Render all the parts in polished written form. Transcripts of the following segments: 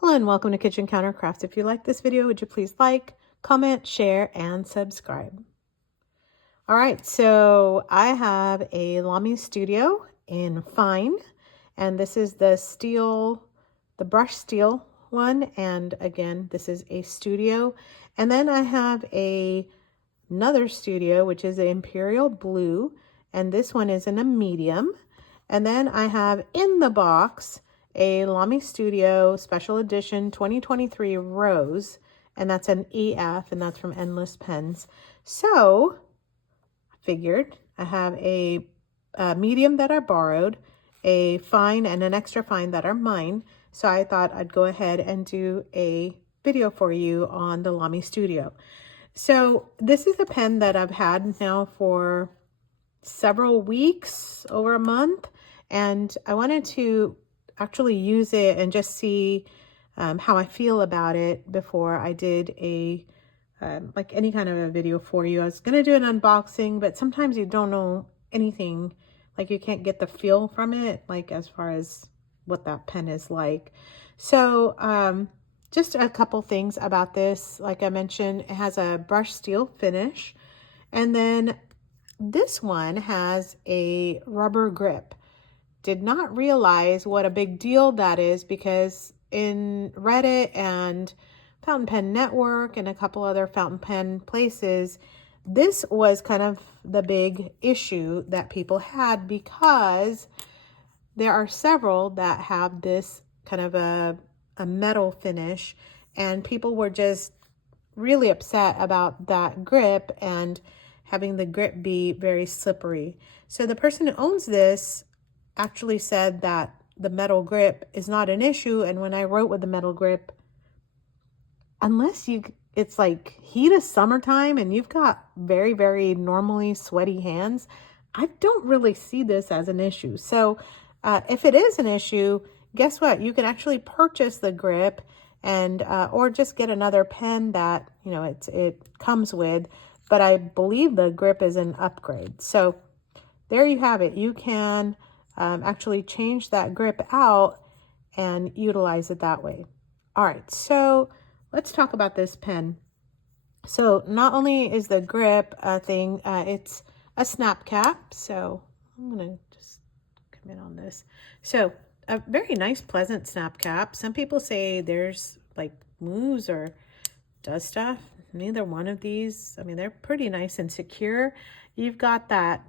Hello and welcome to Kitchen Counter Crafts. If you like this video, would you please like, comment, share, and subscribe. All right, so I have a LAMY Studio in fine, and this is the steel, the brush steel one, and again, this is a studio. And then I have another studio, which is the Imperial blue, and this one is in a medium. And then I have in the box a LAMY Studio Special Edition 2023 Rose, and that's an EF, and that's from Endless Pens. So I figured I have a medium that I borrowed, a fine and an extra fine that are mine. So I thought I'd go ahead and do a video for you on the LAMY Studio. So this is a pen that I've had now for several weeks, over a month, and I wanted to actually use it and just see how I feel about it before I did a like any kind of a video for you. I was gonna do an unboxing, but sometimes you don't know anything, like you can't get the feel from it, like as far as what that pen is like. So just a couple things about this. Like I mentioned, it has a brushed steel finish, and then this one has a rubber grip. Did not realize what a big deal that is, because in Reddit and Fountain Pen Network and a couple other fountain pen places, this was kind of the big issue that people had, because there are several that have this kind of a metal finish, and people were just really upset about that grip and having the grip be very slippery. So the person who owns this actually said that the metal grip is not an issue. And when I wrote with the metal grip, unless it's like heat of summertime and you've got very, very normally sweaty hands, I don't really see this as an issue. So if it is an issue, guess what? You can actually purchase the grip and or just get another pen that, you know, it comes with, but I believe the grip is an upgrade. So there you have it. You can actually change that grip out and utilize it that way. All right, so let's talk about this pen. So not only is the grip a thing, it's a snap cap. So I'm gonna just come in on this. So a very nice, pleasant snap cap. Some people say there's like moves or does stuff. Neither one of these. I mean, they're pretty nice and secure. You've got that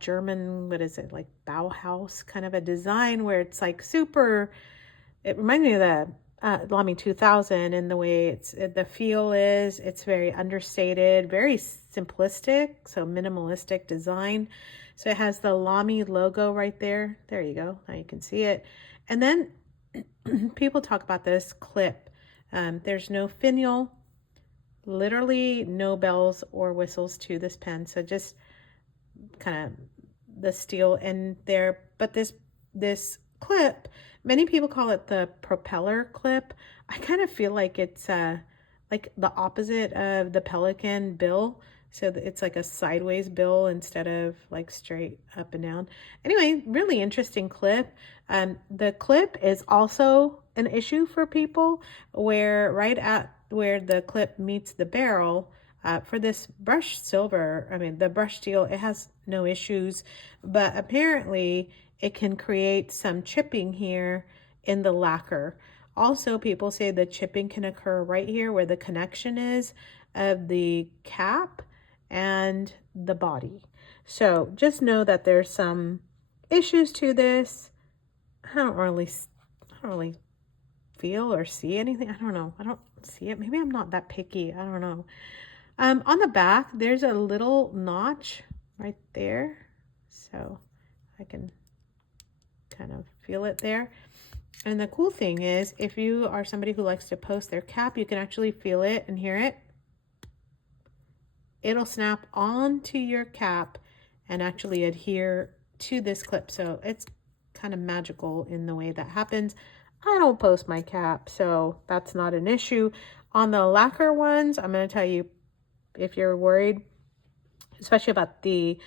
German, what is it, like Bauhaus kind of a design where it's like super, it reminds me of the LAMY 2000 in the way the feel is. It's very understated, very simplistic, so minimalistic design. So it has the LAMY logo right there. There you go. Now you can see it. And then people talk about this clip. There's no finial, literally no bells or whistles to this pen. So just kind of the steel in there. But this clip, many people call it the propeller clip. I kind of feel like it's like the opposite of the pelican bill. So it's like a sideways bill instead of like straight up and down. Anyway, really interesting clip. The clip is also an issue for people, where right at where the clip meets the barrel, for this brushed silver, I mean the brushed steel, it has no issues, but apparently it can create some chipping here in the lacquer. Also, people say the chipping can occur right here where the connection is of the cap and the body. So just know that there's some issues to this. I don't really feel or see anything. I don't know. I don't see it. Maybe I'm not that picky. I don't know. On the back, there's a little notch right there. So I can kind of feel it there. And the cool thing is, if you are somebody who likes to post their cap, you can actually feel it and hear it. It'll snap onto your cap and actually adhere to this clip. So it's kind of magical in the way that happens. I don't post my cap, so that's not an issue. On the lacquer ones, I'm going to tell you, if you're worried, especially about the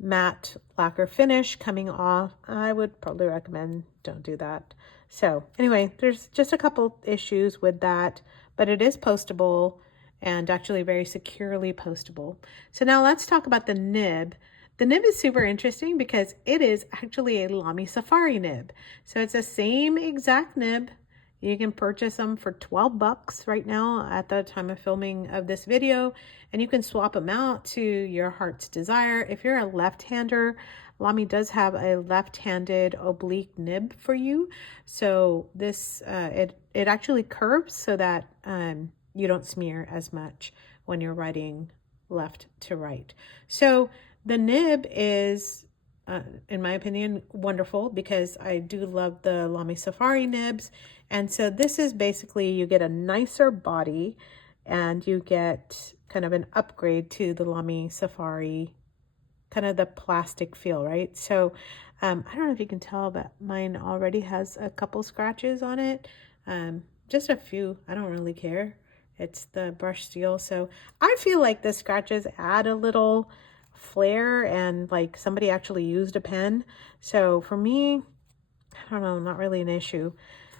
matte lacquer finish coming off, I would probably recommend don't do that. So anyway, there's just a couple issues with that, but it is postable and actually very securely postable. So now let's talk about the nib. The nib is super interesting because it is actually a LAMY Safari nib. So it's the same exact nib. You can purchase them for 12 bucks right now at the time of filming of this video, and you can swap them out to your heart's desire. If you're a left-hander, LAMY does have a left-handed oblique nib for you. So this, it actually curves so that you don't smear as much when you're writing left to right. So the nib is, in my opinion, wonderful because I do love the LAMY Safari nibs. And so this is basically, you get a nicer body and you get kind of an upgrade to the LAMY Safari, kind of the plastic feel, right? So I don't know if you can tell, but mine already has a couple scratches on it. Just a few, I don't really care. It's the brushed steel. So I feel like the scratches add a little flair and like somebody actually used a pen. So for me, I don't know, not really an issue.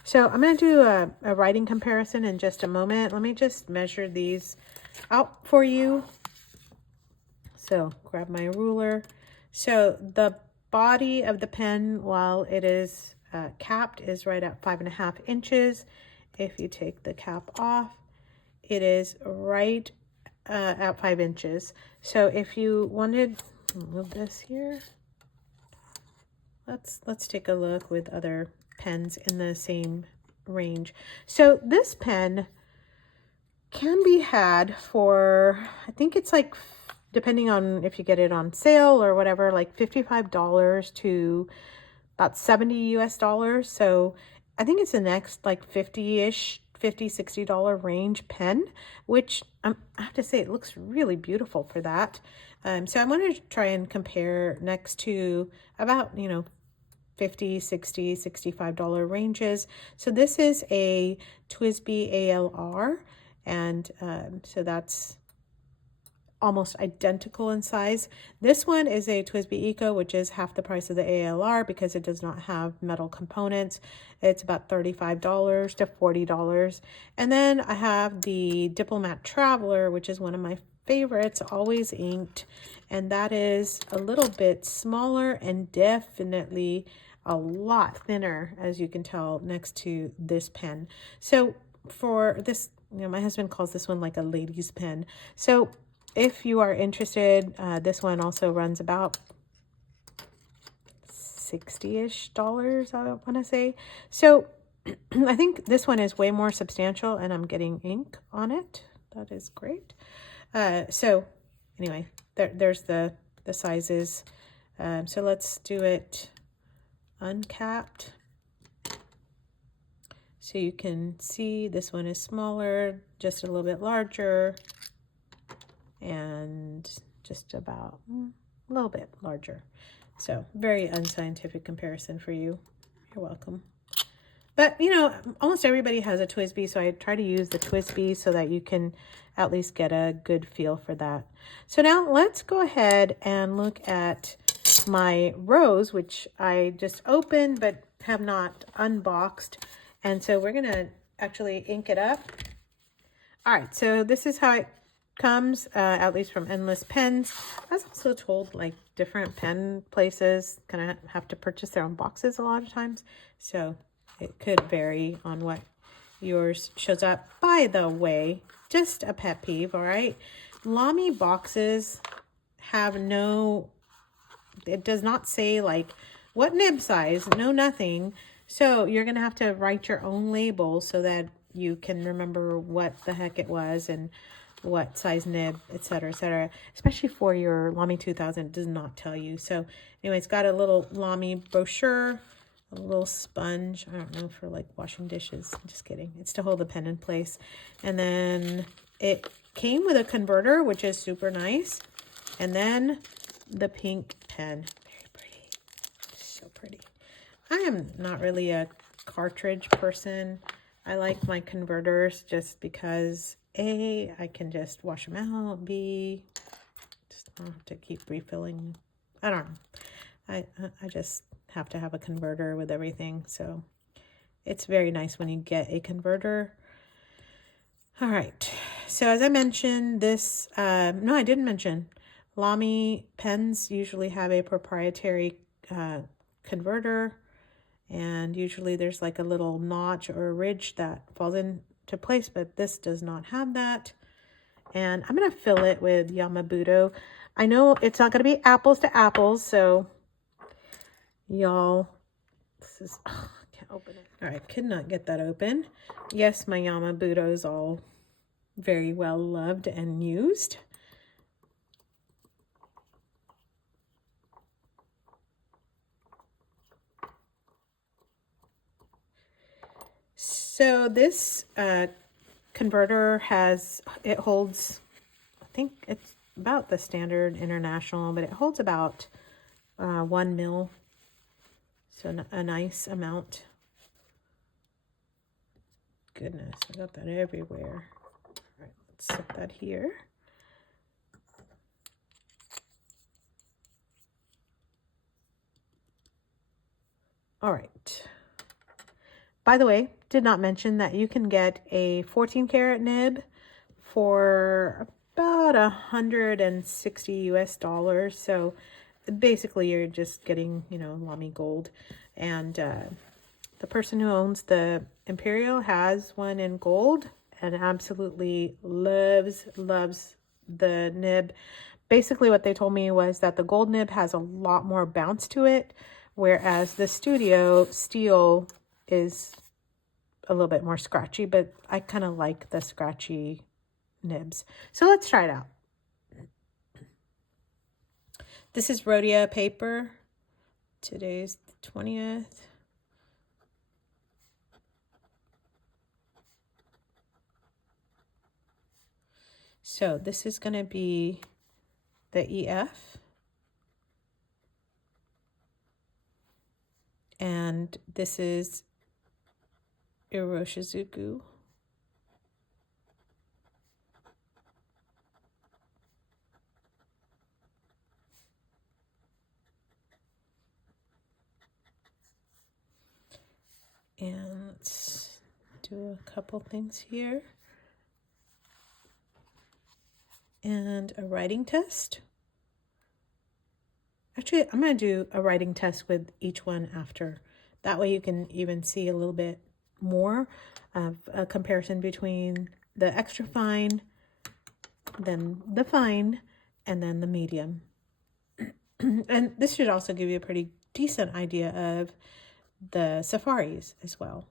So I'm going to do a writing comparison in just a moment. Let me just measure these out for you. So grab my ruler. So the body of the pen, while it is capped, is right at 5.5 inches. If you take the cap off, it is right at 5 inches. So if you wanted, move this here. Let's take a look with other pens in the same range. So this pen can be had for, I think it's like, depending on if you get it on sale or whatever, like $55 to about $70 US. So I think it's the next like 50-ish, $50-$60 range pen, which I have to say it looks really beautiful for that. So I want to try and compare next to about, you know, $50, $60, $65 ranges. So this is a TWSBI ALR, and so that's almost identical in size. This one is a TWSBI Eco, which is half the price of the ALR because it does not have metal components. It's about $35 to $40. And then I have the Diplomat Traveler, which is one of my favorites, always inked, and that is a little bit smaller and definitely a lot thinner, as you can tell, next to this pen. So for this, you know, my husband calls this one like a lady's pen. So if you are interested, this one also runs about $60-ish, I want to say. So I think this one is way more substantial, and I'm getting ink on it. That is great. So anyway, there's the sizes. So let's do it uncapped. So you can see this one is smaller, just a little bit larger, and just about a little bit larger. So very unscientific comparison for you. You're welcome. But, you know, almost everybody has a TWSBI, so I try to use the TWSBI so that you can at least get a good feel for that. So now let's go ahead and look at my rose, which I just opened but have not unboxed. And so we're going to actually ink it up. All right, so this is how it comes, at least from Endless Pens. I was also told like different pen places kind of have to purchase their own boxes a lot of times. So it could vary on what yours shows up. By the way, just a pet peeve, all right? LAMY boxes have no, it does not say like what nib size, no nothing. So you're going to have to write your own label so that you can remember what the heck it was and what size nib, etc., etc. Especially for your LAMY 2000, it does not tell you. So anyway, it's got a little LAMY brochure, a little sponge, I don't know, for like washing dishes. I'm just kidding. It's to hold the pen in place. And then it came with a converter, which is super nice. And then the pink pen. Very pretty. So pretty. I am not really a cartridge person. I like my converters just because A, I can just wash them out. B, just don't have to keep refilling. I don't know. I just have to have a converter with everything. So It's very nice when you get a converter. All right, so as I mentioned, this, no, I didn't mention, LAMY pens usually have a proprietary converter, and usually there's like a little notch or a ridge that falls into place, but this does not have that. And I'm going to fill it with Yama Budo. I know it's not going to be apples to apples, so y'all, this is, oh, I can't open it. All right, could not get that open. Yes, my Yama Budo is all very well loved and used. So this converter it holds, I think it's about the standard international, but it holds about 1 mil. So a nice amount. Goodness, I got that everywhere. All right, let's set that here. All right. By the way, did not mention that you can get a 14 karat nib for about $160 US. So basically you're just getting, you know, LAMY gold. And the person who owns the Imperial has one in gold and absolutely loves the nib. Basically what they told me was that the gold nib has a lot more bounce to it, whereas the studio steel is a little bit more scratchy, but I kind of like the scratchy nibs. So let's try it out. This is Rhodia paper. Today's the 20th. So this is going to be the EF. And this is Iroshizuku. And let's do a couple things here. And a writing test. Actually, I'm going to do a writing test with each one after. That way you can even see a little bit more of a comparison between the extra fine, then the fine, and then the medium. And this should also give you a pretty decent idea of the safaris as well.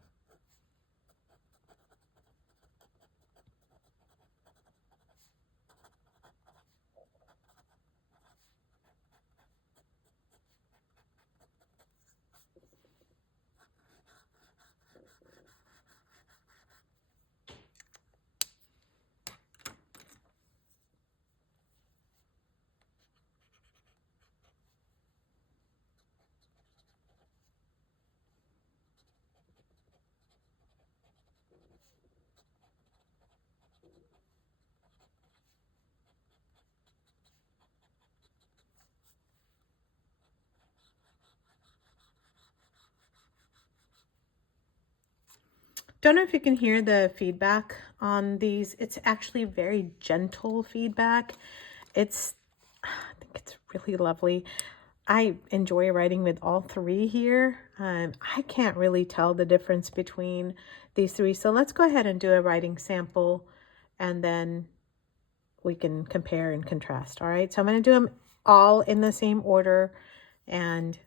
Don't know if you can hear the feedback on these. It's actually very gentle feedback. I think it's really lovely. I enjoy writing with all three here. I can't really tell the difference between these three. So let's go ahead and do a writing sample and then we can compare and contrast. All right, so I'm going to do them all in the same order and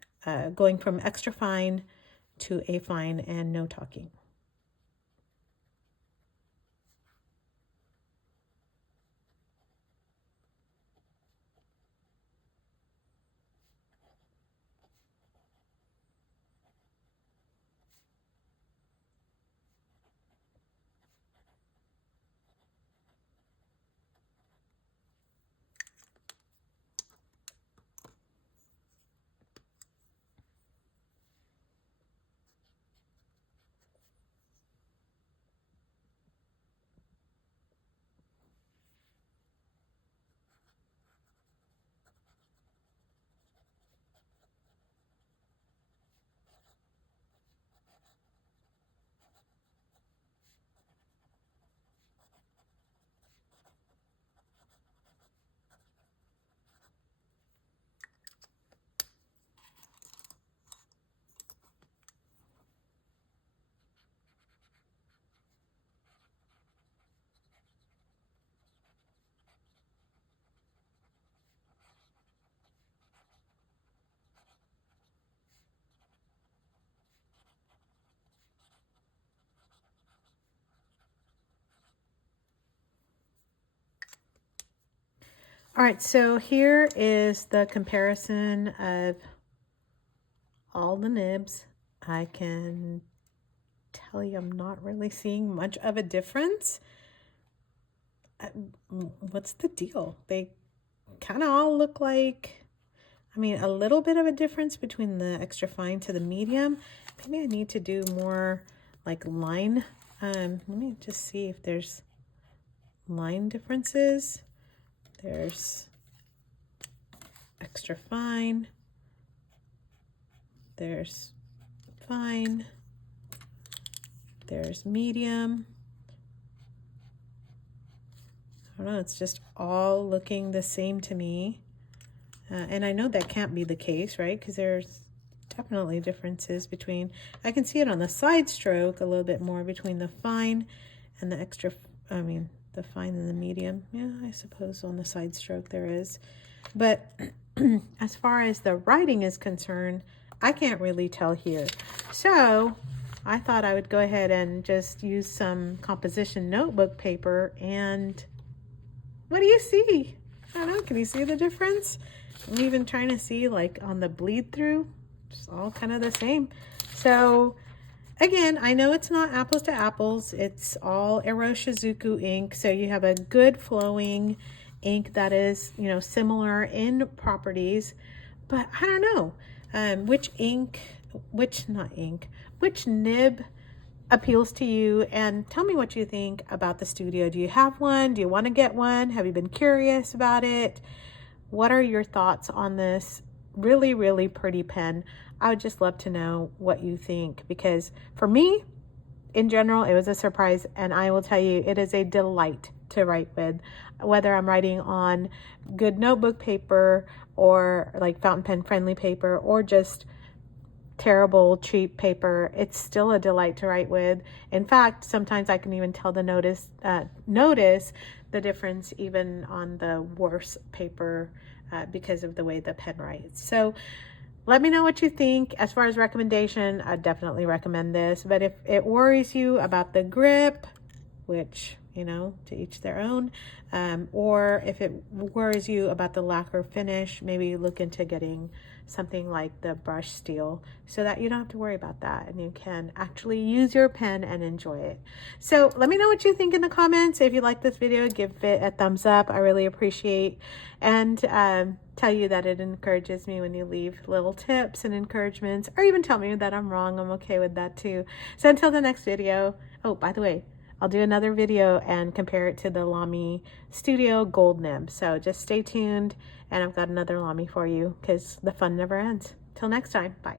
going from extra fine to A fine and no talking. All right, so here is the comparison of all the nibs. I can tell you I'm not really seeing much of a difference. What's the deal? They kind of all look like, I mean, a little bit of a difference between the extra fine to the medium. Maybe I need to do more like line. Let me just see if there's line differences. There's extra fine. There's fine. There's medium. I don't know, it's just all looking the same to me. And I know that can't be the case, right? Because there's definitely differences between, I can see it on the side stroke a little bit more between the fine and the extra, I mean, the fine and the medium. Yeah, I suppose on the side stroke there is. But as far as the writing is concerned, I can't really tell here. So I thought I would go ahead and just use some composition notebook paper. And what do you see? I don't know, can you see the difference? I'm even trying to see like on the bleed through, it's all kind of the same. So again, I know it's not apples to apples. It's all Iroshizuku ink. So you have a good flowing ink that is, you know, similar in properties, but I don't know which nib appeals to you, and tell me what you think about the studio. Do you have one? Do you want to get one? Have you been curious about it? What are your thoughts on this really, really pretty pen? I would just love to know what you think, because for me, in general, it was a surprise, and I will tell you, it is a delight to write with. Whether I'm writing on good notebook paper or like fountain pen friendly paper or just terrible cheap paper, it's still a delight to write with. In fact, sometimes I can even tell the notice the difference even on the worse paper because of the way the pen writes. So let me know what you think. As far as recommendation, I definitely recommend this. But if it worries you about the grip, which, you know, to each their own, or if it worries you about the lacquer finish, maybe look into getting something like the brush steel so that you don't have to worry about that and you can actually use your pen and enjoy it. So let me know what you think in the comments. If you like this video, give it a thumbs up. I really appreciate, and tell you that it encourages me when you leave little tips and encouragements, or even tell me that I'm wrong. I'm okay with that too. So until the next video, oh, by the way, I'll do another video and compare it to the LAMY Studio Gold Nib. So just stay tuned, and I've got another LAMY for you because the fun never ends. Till next time, bye.